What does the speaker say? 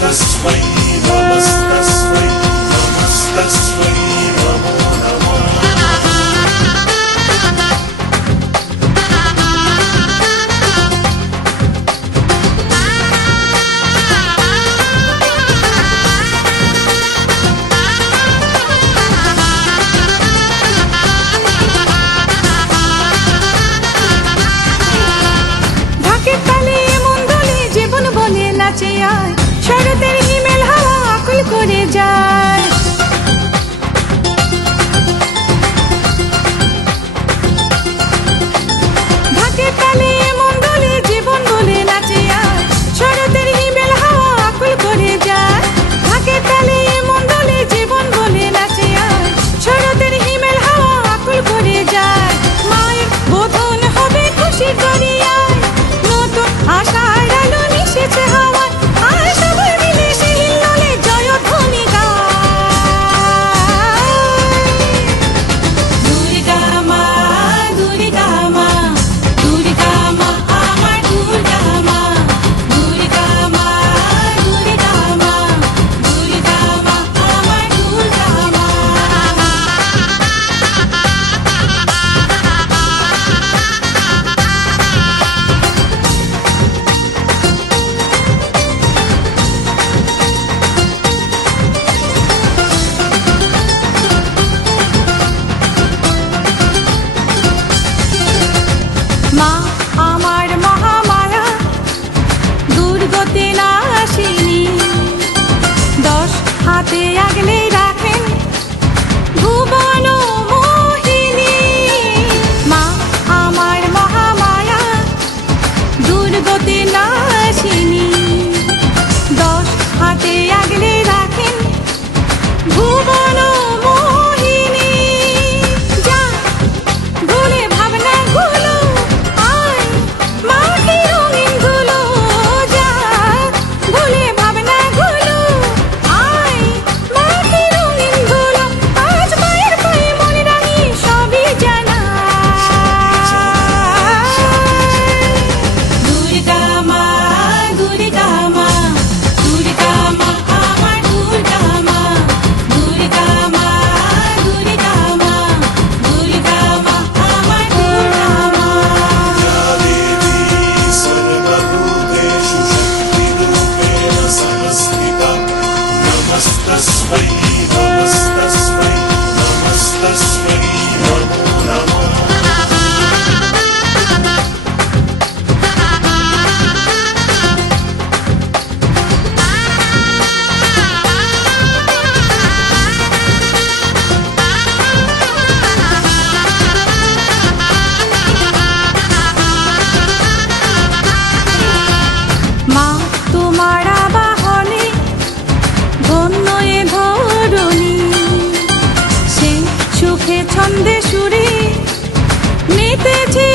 Namaste Namaste Namaste Namo Namo শরতের হিমেল হাওয়া আকুল করে যায় ঢাকের তালে মন দোলে জীবন বলে নাচে আয় শরতের হিমেল হাওয়া আকুল করে যায় ঢাকের তালে মন দোলে জীবন বলে নাচে আয় শরতের হিমেল হাওয়া আকুল করে যায় মায়ের বোধন হবে খুশি করিয়ায় নতুন আশার আলো মিশেছে হাওয়ায় মা আমার মহামায়া দুর্গতি নাশিনী দশ হাতে আগলে রাখেন ভুবন মোহিনী মা আমার মহামায়া দুর্গতি নাশিনী দশ হাতে আগলে রাখেন ভুবন মোহিনী যা ভুলে ভাবনা গুলো মা তোমার বাহনে ধন্য এ ধরণী সে সুখে ছন্দে সুরে মেতেছে